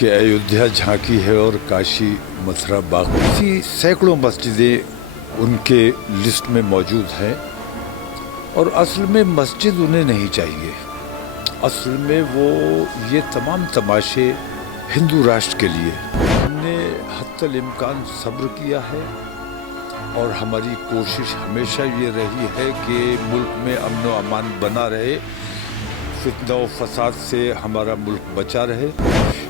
कि अयोध्या झांकी है और काशी मथुरा बाकी। ऐसी सैकड़ों मस्जिदें उनके लिस्ट में मौजूद हैं और असल में मस्जिद उन्हें नहीं चाहिए। असल में वो ये तमाम तमाशे हिंदू राष्ट्र के लिए। हमने हत्तल इम्कान सब्र किया है और हमारी कोशिश हमेशा ये रही है कि मुल्क में अमन व अमान बना रहे, फितना व फसाद से हमारा मुल्क बचा रहे।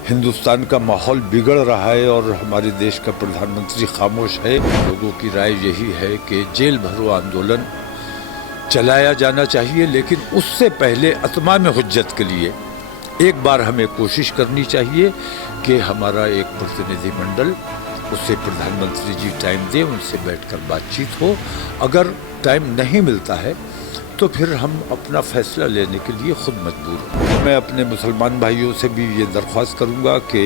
हिंदुस्तान का माहौल बिगड़ रहा है और हमारे देश का प्रधानमंत्री खामोश है। लोगों की राय यही है कि जेल भरो आंदोलन चलाया जाना चाहिए, लेकिन उससे पहले अतमाम हुज्जत के लिए एक बार हमें कोशिश करनी चाहिए कि हमारा एक प्रतिनिधिमंडल, उससे प्रधानमंत्री जी टाइम दें, उनसे बैठकर बातचीत हो। अगर टाइम नहीं मिलता है तो फिर हम अपना फैसला लेने के लिए खुद मजबूर हैं। मैं अपने मुसलमान भाइयों से भी ये दरख्वास्त करूँगा कि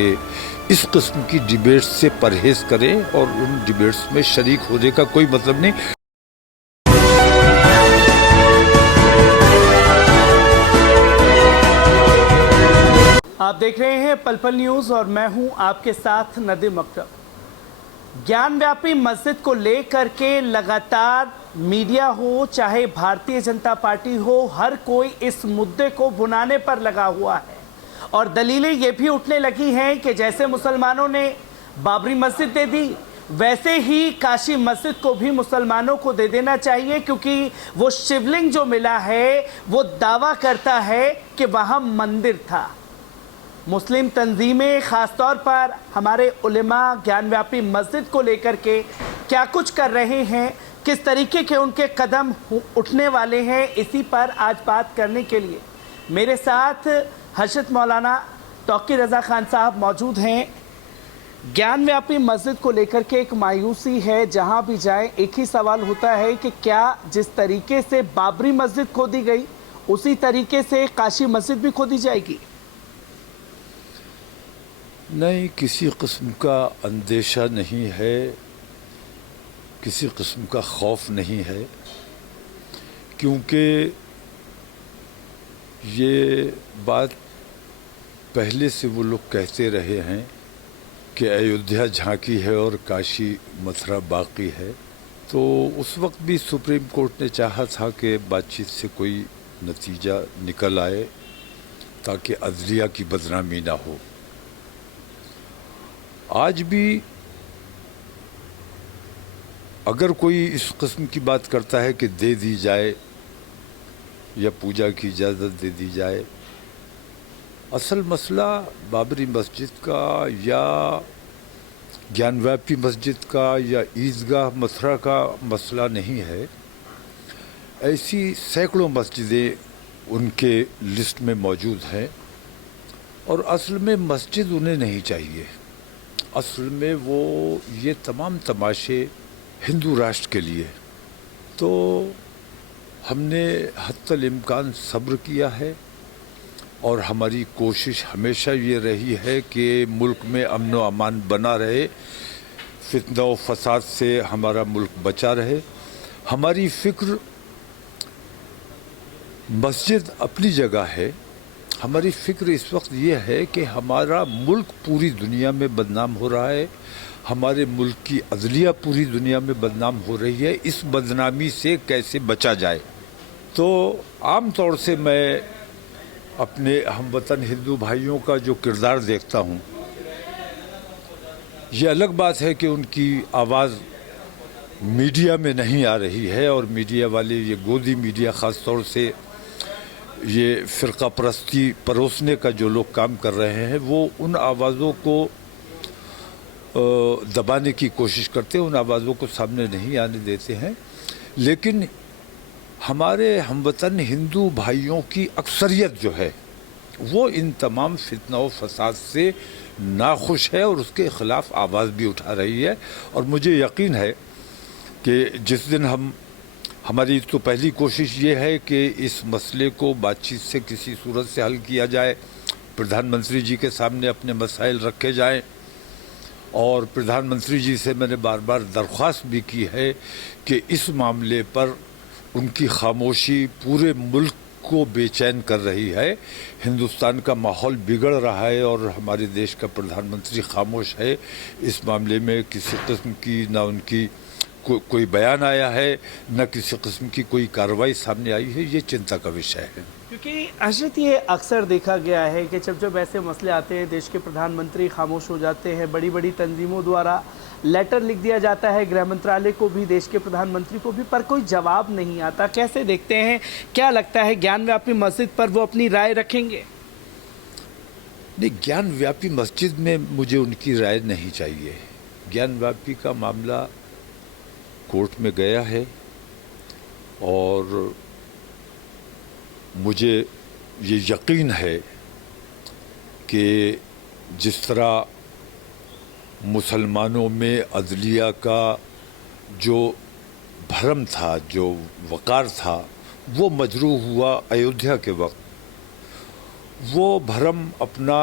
इस किस्म की डिबेट्स से परहेज़ करें और उन डिबेट्स में शरीक होने का कोई मतलब नहीं। आप देख रहे हैं पल पल न्यूज़ और मैं हूं आपके साथ नदीम अकरम। ज्ञानव्यापी मस्जिद को लेकर के लगातार मीडिया हो चाहे भारतीय जनता पार्टी हो, हर कोई इस मुद्दे को भुनाने पर लगा हुआ है और दलीलें ये भी उठने लगी हैं कि जैसे मुसलमानों ने बाबरी मस्जिद दे दी, वैसे ही काशी मस्जिद को भी मुसलमानों को दे देना चाहिए, क्योंकि वो शिवलिंग जो मिला है वो दावा करता है कि वहाँ मंदिर था। मुस्लिम तंजीमें ख़ासतौर पर हमारे उलेमा ज्ञानव्यापी मस्जिद को लेकर के क्या कुछ कर रहे हैं, किस तरीके के उनके कदम उठने वाले हैं, इसी पर आज बात करने के लिए मेरे साथ हजरत मौलाना तौक़ीर रज़ा खान साहब मौजूद हैं। ज्ञानव्यापी मस्जिद को लेकर के एक मायूसी है, जहां भी जाए एक ही सवाल होता है कि क्या जिस तरीके से बाबरी मस्जिद खोदी गई उसी तरीके से काशी मस्जिद भी खोदी जाएगी? नहीं, किसी किस्म का अंदेशा नहीं है, किसी किस्म का खौफ नहीं है, क्योंकि ये बात पहले से वो लोग कहते रहे हैं कि अयोध्या झांकी है और काशी मथुरा बाकी है। तो उस वक्त भी सुप्रीम कोर्ट ने चाहा था कि बातचीत से कोई नतीजा निकल आए ताकि अदलिया की बदनामी ना हो। आज भी अगर कोई इस किस्म की बात करता है कि दे दी जाए या पूजा की इजाज़त दे दी जाए, असल मसला बाबरी मस्जिद का या ज्ञानव्यापी मस्जिद का या ईदगाह मथुरा का मसला नहीं है। ऐसी सैकड़ों मस्जिदें उनके लिस्ट में मौजूद हैं और असल में मस्जिद उन्हें नहीं चाहिए। असल में वो ये तमाम तमाशे हिंदू राष्ट्र के लिए। तो हमने हत्तल इम्कान सब्र किया है और हमारी कोशिश हमेशा ये रही है कि मुल्क में अमन व अमान बना रहे, फितना व फसाद से हमारा मुल्क बचा रहे। हमारी फ़िक्र मस्जिद अपनी जगह है, हमारी फ़िक्र इस वक्त ये है कि हमारा मुल्क पूरी दुनिया में बदनाम हो रहा है, हमारे मुल्क की अदलिया पूरी दुनिया में बदनाम हो रही है। इस बदनामी से कैसे बचा जाए? तो आम तौर से मैं अपने हमवतन हिंदू भाइयों का जो किरदार देखता हूँ, ये अलग बात है कि उनकी आवाज़ मीडिया में नहीं आ रही है और मीडिया वाले, ये गोदी मीडिया ख़ास तौर से ये फ़िरका परस्ती परोसने का जो लोग काम कर रहे हैं, वो उन आवाज़ों को दबाने की कोशिश करते हैं, उन आवाज़ों को सामने नहीं आने देते हैं। लेकिन हमारे हमवतन हिंदू भाइयों की अक्सरियत जो है वो इन तमाम फितना व फसाद से नाखुश है और उसके ख़िलाफ़ आवाज़ भी उठा रही है। और मुझे यकीन है कि जिस दिन हमारी तो पहली कोशिश ये है कि इस मसले को बातचीत से किसी सूरत से हल किया जाए, प्रधानमंत्री जी के सामने अपने मसाइल रखे जाएं और प्रधानमंत्री जी से मैंने बार बार दरख्वास्त भी की है कि इस मामले पर उनकी खामोशी पूरे मुल्क को बेचैन कर रही है। हिंदुस्तान का माहौल बिगड़ रहा है और हमारे देश का प्रधानमंत्री खामोश है इस मामले में। किसी किस्म की ना उनकी कोई बयान आया है, न किसी किस्म की कोई कार्रवाई सामने आई है। ये चिंता का विषय है। क्योंकि अशरत ये अक्सर देखा गया है कि जब ऐसे मसले आते हैं देश के प्रधानमंत्री खामोश हो जाते हैं। बड़ी बड़ी तंजीमों द्वारा लेटर लिख दिया जाता है गृह मंत्रालय को भी, देश के प्रधानमंत्री को भी, पर कोई जवाब नहीं आता। कैसे देखते हैं, क्या लगता है ज्ञान व्यापी मस्जिद पर वो अपनी राय रखेंगे? नहीं, ज्ञान व्यापी मस्जिद में मुझे उनकी राय नहीं चाहिए। ज्ञान व्यापी का मामला कोर्ट में गया है और मुझे ये यकीन है कि जिस तरह मुसलमानों में अदलिया का जो भरम था, जो वक़ार था, वो मजरूह हुआ अयोध्या के वक्त। वो भरम अपना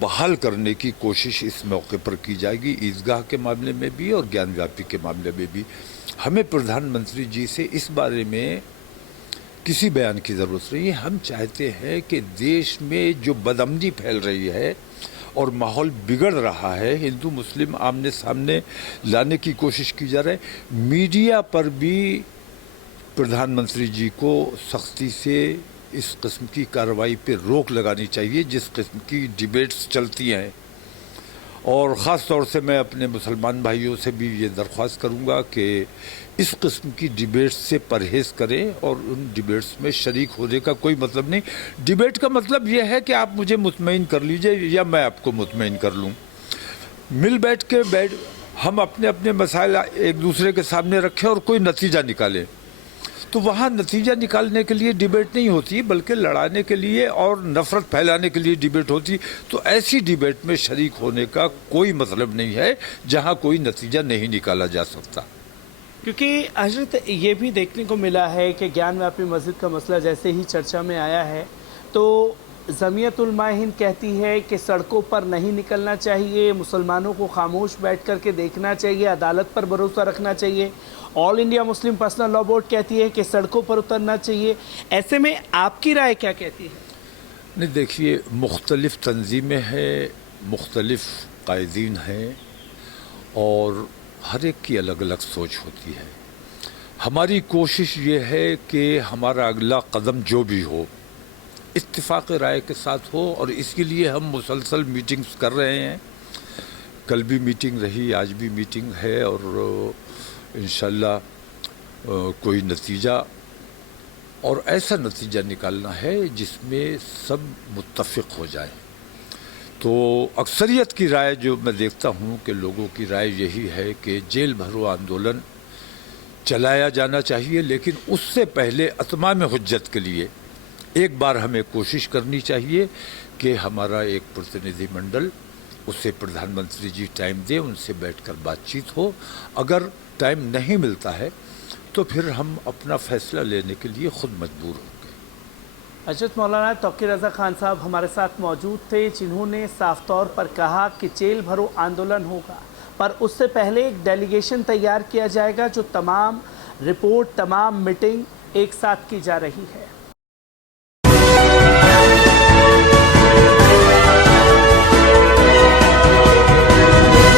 बहाल करने की कोशिश इस मौके पर की जाएगी, ईदगाह के मामले में भी और ज्ञान व्यापी के मामले में भी। हमें प्रधानमंत्री जी से इस बारे में किसी बयान की ज़रूरत नहीं है। हम चाहते हैं कि देश में जो बदअमनी फैल रही है और माहौल बिगड़ रहा है, हिंदू मुस्लिम आमने सामने लाने की कोशिश की जा रही है। मीडिया पर भी प्रधानमंत्री जी को सख्ती से इस किस्म की कार्रवाई पे रोक लगानी चाहिए जिस किस्म की डिबेट्स चलती हैं। और ख़ास तौर से मैं अपने मुसलमान भाइयों से भी ये दरख्वास्त करूँगा कि इस किस्म की डिबेट्स से परहेज़ करें और उन डिबेट्स में शरीक होने का कोई मतलब नहीं। डिबेट का मतलब ये है कि आप मुझे मुतमईन कर लीजिए या मैं आपको मुतमईन कर लूँ। मिल बैठ हम अपने अपने मसाइल एक दूसरे के सामने रखें और कोई नतीजा निकालें। तो वहाँ नतीजा निकालने के लिए डिबेट नहीं होती, बल्कि लड़ाने के लिए और नफ़रत फैलाने के लिए डिबेट होती। तो ऐसी डिबेट में शरीक होने का कोई मतलब नहीं है जहाँ कोई नतीजा नहीं निकाला जा सकता। क्योंकि हजरत ये भी देखने को मिला है कि ज्ञान व्यापी मस्जिद का मसला जैसे ही चर्चा में आया है तो जमीयत उलमा हिंद कहती है कि सड़कों पर नहीं निकलना चाहिए, मुसलमानों को खामोश बैठ कर के देखना चाहिए, अदालत पर भरोसा रखना चाहिए। All India Muslim personal law board कहती है कि सड़कों पर उतरना चाहिए। ऐसे में आपकी राय क्या कहती है? नहीं, देखिए, मुख्तलिफ तंजीमें हैं, मुख्तलिफ कायदीन हैं और हर एक की अलग अलग सोच होती है। हमारी कोशिश ये है कि हमारा अगला कदम जो भी हो इत्तिफाक राय के साथ हो और इसके लिए हम मुसलसल मीटिंग्स कर रहे हैं। कल भी मीटिंग रही, आज भी मीटिंग है और इंशाल्लाह कोई नतीजा और ऐसा नतीजा निकालना है जिसमें सब मुत्तफ़िक़ हो जाए। तो अक्सरियत की राय जो मैं देखता हूँ कि लोगों की राय यही है कि जेल भरो आंदोलन चलाया जाना चाहिए, लेकिन उससे पहले अतमाम हुज्जत के लिए एक बार हमें कोशिश करनी चाहिए कि हमारा एक प्रतिनिधि मंडल, उससे प्रधानमंत्री जी टाइम दें, उनसे बैठकर बातचीत हो। अगर टाइम नहीं मिलता है तो फिर हम अपना फ़ैसला लेने के लिए ख़ुद मजबूर होंगे। हजरत मौलाना तौक़ीर रज़ा खान साहब हमारे साथ मौजूद थे, जिन्होंने साफ तौर पर कहा कि जेल भरो आंदोलन होगा, पर उससे पहले एक डेलीगेशन तैयार किया जाएगा जो तमाम रिपोर्ट, तमाम मीटिंग एक साथ की जा रही है।